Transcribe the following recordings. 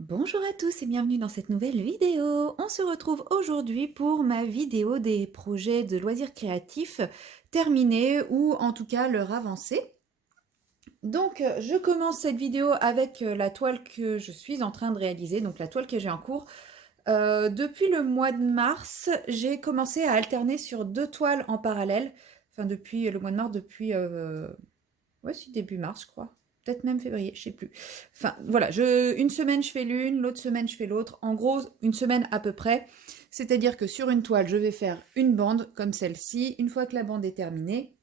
Bonjour à tous et bienvenue dans cette nouvelle vidéo. On se retrouve aujourd'hui pour ma vidéo des projets de loisirs créatifs terminés ou en tout cas leur avancée. Donc je commence cette vidéo avec la toile que je suis en train de réaliser, donc la toile que j'ai en cours. Depuis le mois de mars, j'ai commencé à alterner sur deux toiles en parallèle. Enfin depuis le mois de mars, depuis ouais, si début mars, je crois. Peut-être même février, je sais plus. Enfin, voilà, une semaine je fais l'une, l'autre semaine je fais l'autre. En gros, une semaine à peu près. C'est-à-dire que sur une toile, je vais faire une bande comme celle-ci. Une fois que la bande est terminée,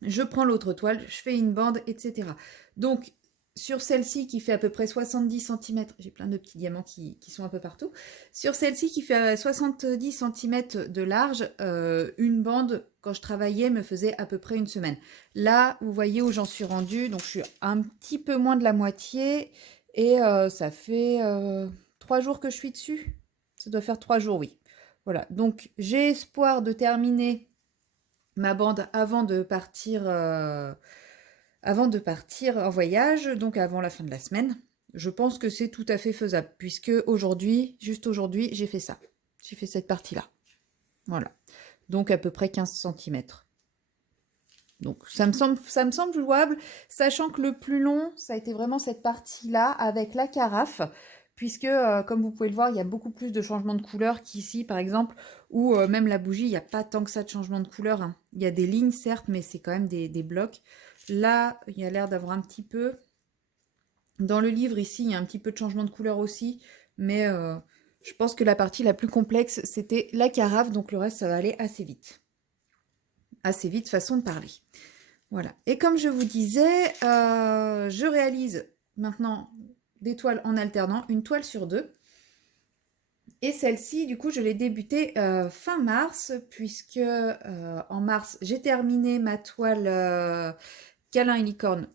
je prends l'autre toile, je fais une bande, etc. Donc, sur celle-ci qui fait à peu près 70 centimètres, j'ai plein de petits diamants qui sont un peu partout, sur celle-ci qui fait 70 centimètres de large, une bande, quand je travaillais, me faisait à peu près une semaine. Là, vous voyez où j'en suis rendue, donc je suis un petit peu moins de la moitié, et ça fait 3 jours que je suis dessus. Ça doit faire 3 jours, oui. Voilà, donc j'ai espoir de terminer ma bande avant de partir en voyage, donc avant la fin de la semaine. Je pense que c'est tout à fait faisable, puisque aujourd'hui, juste aujourd'hui, j'ai fait ça. J'ai fait cette partie-là. Voilà. Donc à peu près 15 centimètres. Donc ça me semble jouable, sachant que le plus long, ça a été vraiment cette partie-là avec la carafe, puisque comme vous pouvez le voir, il y a beaucoup plus de changements de couleur qu'ici, par exemple, où même la bougie, il n'y a pas tant que ça de changement de couleur, hein. Il y a des lignes, certes, mais c'est quand même des blocs. Là, il y a l'air d'avoir un petit peu. Dans le livre, ici, il y a un petit peu de changement de couleur aussi, mais je pense que la partie la plus complexe, c'était la carafe, donc le reste, ça va aller assez vite. Assez vite, façon de parler. Voilà. Et comme je vous disais, je réalise maintenant des toiles en alternant, une toile sur deux. Et celle-ci, du coup, je l'ai débutée fin mars, puisque en mars, j'ai terminé ma toile câlin et licorne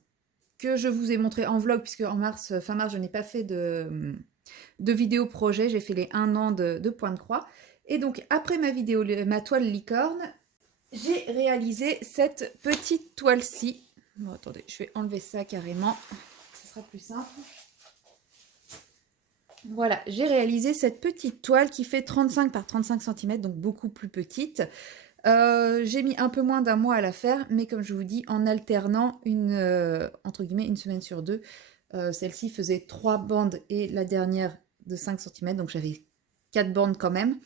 que je vous ai montré en vlog, puisque en mars, fin mars, je n'ai pas fait de vidéo projet, j'ai fait les 1 an de point de croix. Et donc, après ma toile licorne, j'ai réalisé cette petite toile-ci. Bon, attendez, je vais enlever ça carrément. Ce sera plus simple. Voilà, j'ai réalisé cette petite toile qui fait 35 par 35 cm, donc beaucoup plus petite. J'ai mis un peu moins d'un mois à la faire, mais comme je vous dis, en alternant entre guillemets, une semaine sur deux. Celle-ci faisait 3 bandes et la dernière de 5 cm, donc j'avais 4 bandes quand même.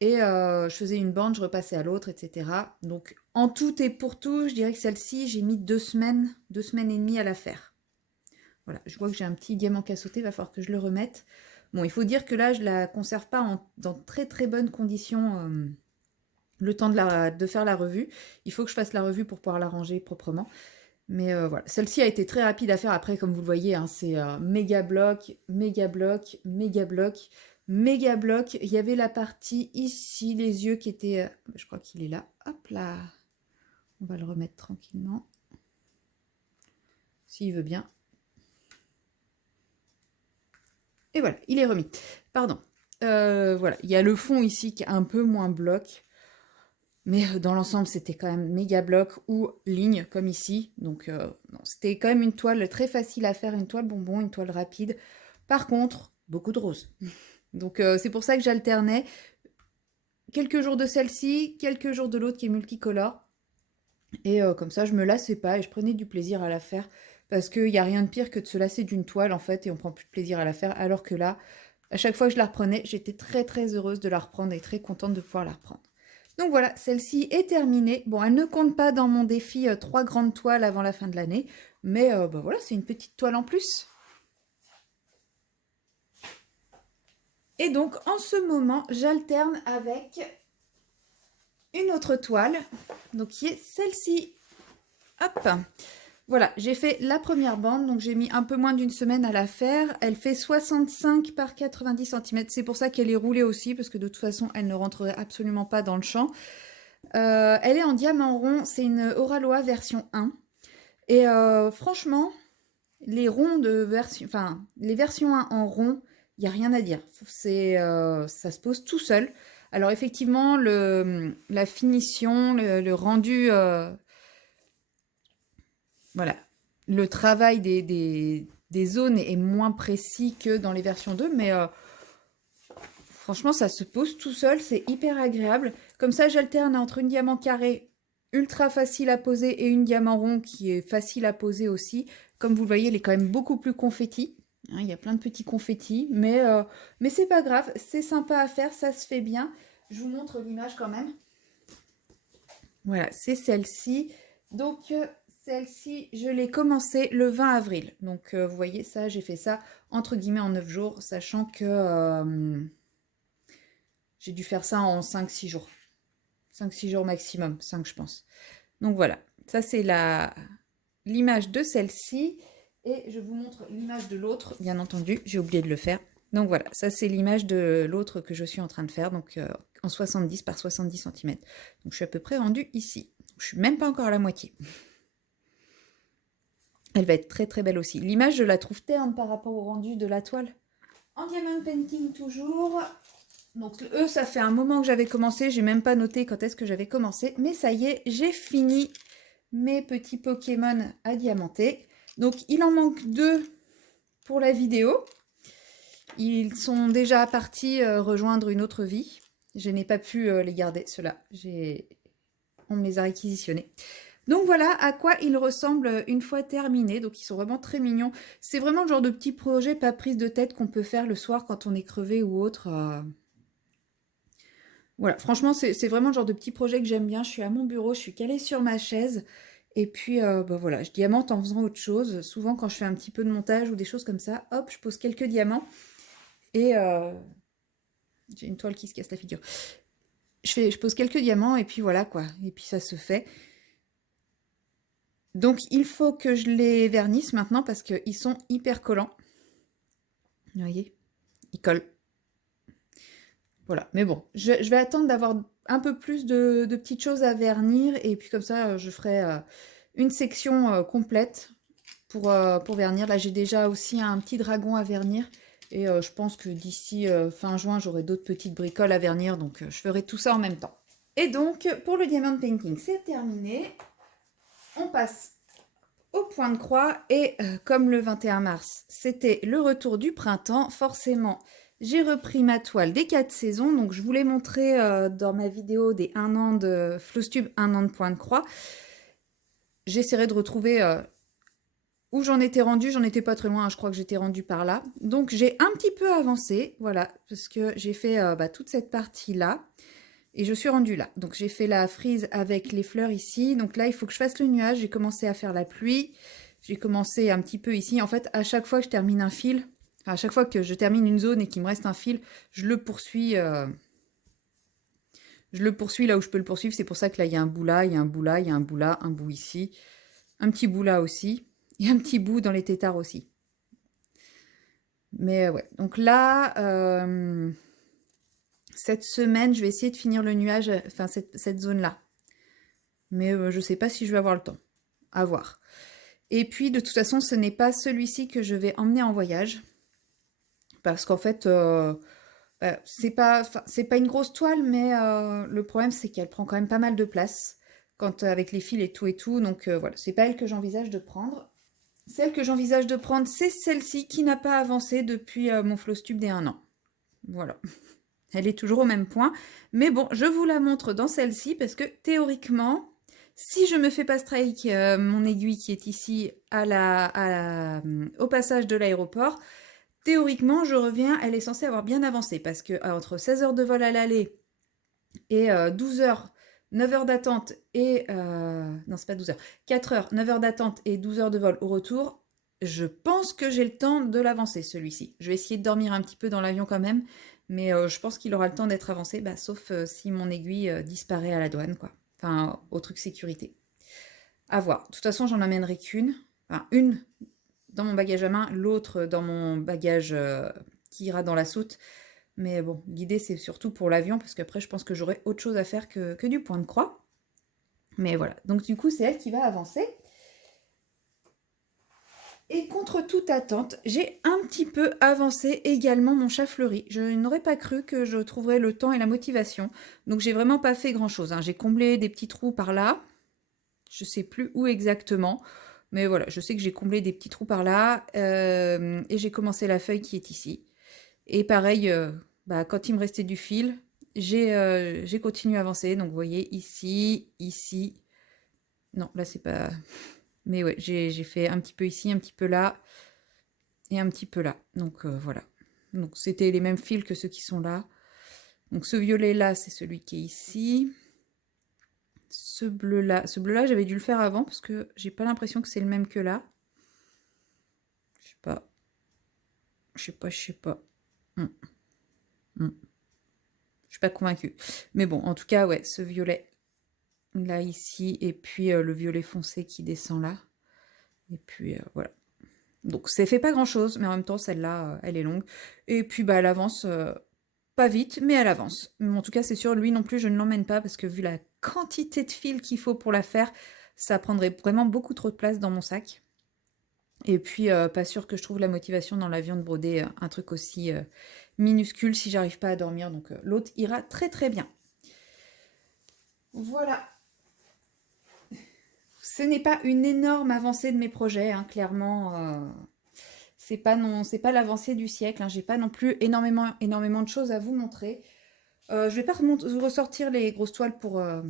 Et je faisais une bande, je repassais à l'autre, etc. Donc en tout et pour tout, je dirais que celle-ci, j'ai mis 2 semaines et demie à la faire. Voilà, je vois que j'ai un petit diamant qui a sauté, il va falloir que je le remette. Bon, il faut dire que là, je la conserve pas dans très très bonnes conditions le temps de faire la revue. Il faut que je fasse la revue pour pouvoir la ranger proprement. Mais voilà, celle-ci a été très rapide à faire. Après, comme vous le voyez, hein, c'est méga bloc, méga bloc, méga bloc, méga bloc. Il y avait la partie ici, les yeux qui étaient... je crois qu'il est là. Hop là. On va le remettre tranquillement. S'il veut bien. Et voilà, il est remis. Pardon. Voilà, il y a le fond ici qui est un peu moins bloc. Mais dans l'ensemble, c'était quand même méga bloc ou ligne, comme ici. Donc, c'était quand même une toile très facile à faire, une toile bonbon, une toile rapide. Par contre, beaucoup de roses. Donc, c'est pour ça que j'alternais quelques jours de celle-ci, quelques jours de l'autre qui est multicolore. Et comme ça, je me lassais pas et je prenais du plaisir à la faire. Parce qu'il n'y a rien de pire que de se lasser d'une toile, en fait, et on prend plus de plaisir à la faire. Alors que là, à chaque fois que je la reprenais, j'étais très très heureuse de la reprendre et très contente de pouvoir la reprendre. Donc voilà, celle-ci est terminée. Bon, elle ne compte pas dans mon défi 3 grandes toiles avant la fin de l'année. Mais bah voilà, c'est une petite toile en plus. Et donc, en ce moment, j'alterne avec une autre toile, donc qui est celle-ci. Hop! Voilà, j'ai fait la première bande, donc j'ai mis un peu moins d'une semaine à la faire. Elle fait 65 par 90 cm. C'est pour ça qu'elle est roulée aussi, parce que de toute façon, elle ne rentrerait absolument pas dans le champ. Elle est en diamant rond, c'est une Oraloa version 1. Et franchement, les ronds de version, enfin, les versions 1 en rond, il n'y a rien à dire. Ça se pose tout seul. Alors effectivement, la finition, le rendu, voilà, le travail des zones est moins précis que dans les versions 2, mais franchement, ça se pose tout seul, c'est hyper agréable. Comme ça, j'alterne entre une diamant carré ultra facile à poser et une diamant rond qui est facile à poser aussi. Comme vous le voyez, elle est quand même beaucoup plus confetti. Hein, il y a plein de petits confettis, mais c'est pas grave, c'est sympa à faire, ça se fait bien. Je vous montre l'image quand même. Voilà, c'est celle-ci. Donc, celle-ci, je l'ai commencée le 20 avril. Donc, vous voyez ça, j'ai fait ça entre guillemets en 9 jours, sachant que j'ai dû faire ça en 5-6 jours. 5-6 jours maximum, 5 je pense. Donc voilà, ça c'est l'image de celle-ci. Et je vous montre l'image de l'autre, bien entendu, j'ai oublié de le faire. Donc voilà, ça c'est l'image de l'autre que je suis en train de faire, donc en 70 par 70 cm. Donc je suis à peu près rendue ici. Je suis même pas encore à la moitié. Elle va être très très belle aussi. L'image, je la trouve terne par rapport au rendu de la toile. En diamond painting toujours. Donc eux, ça fait un moment que j'avais commencé. J'ai même pas noté quand est-ce que j'avais commencé. Mais ça y est, j'ai fini mes petits Pokémon à diamanter. Donc il en manque 2 pour la vidéo. Ils sont déjà partis rejoindre une autre vie. Je n'ai pas pu les garder, ceux-là. On me les a réquisitionnés. Donc voilà à quoi ils ressemblent une fois terminés. Donc ils sont vraiment très mignons. C'est vraiment le genre de petit projet, pas prise de tête qu'on peut faire le soir quand on est crevé ou autre. Voilà, franchement, c'est vraiment le genre de petit projet que j'aime bien. Je suis à mon bureau, je suis calée sur ma chaise. Et puis, bah voilà, je diamante en faisant autre chose. Souvent, quand je fais un petit peu de montage ou des choses comme ça, hop, je pose quelques diamants. Et j'ai une toile qui se casse la figure. Je pose quelques diamants et puis voilà quoi. Et puis ça se fait. Donc il faut que je les vernisse maintenant parce qu'ils sont hyper collants. Vous voyez, ils collent. Voilà, mais bon, je vais attendre d'avoir un peu plus de petites choses à vernir et puis comme ça je ferai une section complète pour vernir. Là j'ai déjà aussi un petit dragon à vernir et je pense que d'ici fin juin j'aurai d'autres petites bricoles à vernir, donc je ferai tout ça en même temps. Et donc pour le diamond painting c'est terminé, on passe au point de croix et comme le 21 mars c'était le retour du printemps, forcément j'ai repris ma toile des 4 saisons. Donc je vous l'ai montré dans ma vidéo des 1 an de Flosstube, 1 an de point de croix. J'essaierai de retrouver où j'en étais rendue. J'en étais pas très loin, hein, je crois que j'étais rendue par là. Donc j'ai un petit peu avancé, voilà, parce que j'ai fait toute cette partie là. Et je suis rendue là. Donc j'ai fait la frise avec les fleurs ici. Donc là, il faut que je fasse le nuage. J'ai commencé à faire la pluie. J'ai commencé un petit peu ici. En fait, à chaque fois que je termine un fil, enfin, à chaque fois que je termine une zone et qu'il me reste un fil, je le poursuis là où je peux le poursuivre. C'est pour ça que là, il y a un bout là, il y a un bout là, il y a un bout là, un bout ici, un petit bout là aussi, et un petit bout dans les tétards aussi. Mais ouais, donc là... cette semaine, je vais essayer de finir le nuage, enfin cette zone-là. Mais je ne sais pas si je vais avoir le temps. À voir. Et puis, de toute façon, ce n'est pas celui-ci que je vais emmener en voyage. Parce qu'en fait, c'est pas une grosse toile, mais le problème, c'est qu'elle prend quand même pas mal de place. Quand, avec les fils et tout. Donc voilà, c'est pas elle que j'envisage de prendre. Celle que j'envisage de prendre, c'est celle-ci qui n'a pas avancé depuis mon Flosstube des 1 an. Voilà. Elle est toujours au même point. Mais bon, je vous la montre dans celle-ci parce que théoriquement, si je me fais pas strike mon aiguille qui est ici au passage de l'aéroport, théoriquement, je reviens, elle est censée avoir bien avancé parce que entre 16 heures de vol à l'aller et 12 heures, 9 heures d'attente et... non, c'est pas 12 heures. 4 heures, 9 heures d'attente et 12 heures de vol au retour, je pense que j'ai le temps de l'avancer, celui-ci. Je vais essayer de dormir un petit peu dans l'avion quand même, mais je pense qu'il aura le temps d'être avancé, sauf si mon aiguille disparaît à la douane, quoi. Enfin, au truc sécurité. À voir. De toute façon, j'en amènerai qu'une. Enfin, une dans mon bagage à main, l'autre dans mon bagage qui ira dans la soute. Mais bon, l'idée, c'est surtout pour l'avion, parce qu'après, je pense que j'aurai autre chose à faire que du point de croix. Mais voilà. Donc, du coup, c'est elle qui va avancer. Et contre toute attente, j'ai un petit peu avancé également mon chat fleuri. Je n'aurais pas cru que je trouverais le temps et la motivation. Donc j'ai vraiment pas fait grand chose, hein. J'ai comblé des petits trous par là. Je sais plus où exactement. Mais voilà, je sais que j'ai comblé des petits trous par là. Et j'ai commencé la feuille qui est ici. Et pareil, bah, quand il me restait du fil, j'ai continué à avancer. Donc vous voyez, ici, ici. Non, là c'est pas... Mais ouais, j'ai fait un petit peu ici, un petit peu là. Et un petit peu là. Donc voilà. Donc c'était les mêmes fils que ceux qui sont là. Donc ce violet là, c'est celui qui est ici. Ce bleu là, j'avais dû le faire avant parce que j'ai pas l'impression que c'est le même que là. Je sais pas. Je sais pas. Hum, hum. Je suis pas convaincue. Mais bon, en tout cas, ouais, ce violet là ici et puis le violet foncé qui descend là. Et puis voilà. Donc ça fait pas grand chose, mais en même temps celle-là, elle est longue. Et puis bah elle avance pas vite, mais elle avance. Mais en tout cas, c'est sûr, lui non plus, je ne l'emmène pas parce que vu la quantité de fil qu'il faut pour la faire, ça prendrait vraiment beaucoup trop de place dans mon sac. Et puis, pas sûr que je trouve la motivation dans l'avion de broder un truc aussi minuscule si j'arrive pas à dormir. Donc l'autre ira très très bien. Voilà. Ce n'est pas une énorme avancée de mes projets, hein, clairement. C'est pas l'avancée du siècle. Hein, j'ai pas non plus énormément de choses à vous montrer. Je vais pas ressortir les grosses toiles pour la,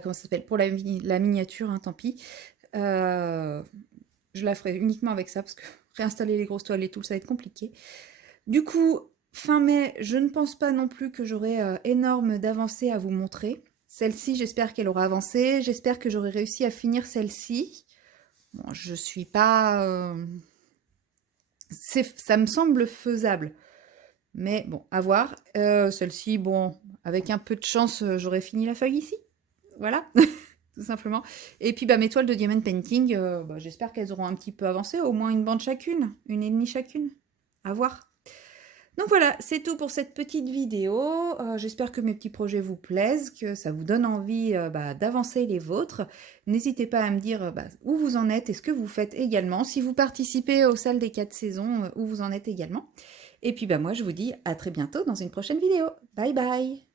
comment ça s'appelle, pour la miniature, hein, tant pis. Je la ferai uniquement avec ça parce que réinstaller les grosses toiles et tout, ça va être compliqué. Du coup, fin mai, je ne pense pas non plus que j'aurai énorme d'avancées à vous montrer. Celle-ci, j'espère qu'elle aura avancé. J'espère que j'aurai réussi à finir celle-ci. Bon, je suis pas... ça me semble faisable. Mais bon, à voir. Celle-ci, bon, avec un peu de chance, j'aurais fini la feuille ici. Voilà, tout simplement. Et puis, bah, mes toiles de diamond painting, bah, j'espère qu'elles auront un petit peu avancé, au moins une bande chacune, une et demie chacune. À voir. Donc voilà, c'est tout pour cette petite vidéo. J'espère que mes petits projets vous plaisent, que ça vous donne envie bah, d'avancer les vôtres. N'hésitez pas à me dire bah, où vous en êtes et ce que vous faites également. Si vous participez aux salles des 4 saisons, où vous en êtes également. Et puis bah, moi, je vous dis à très bientôt dans une prochaine vidéo. Bye bye!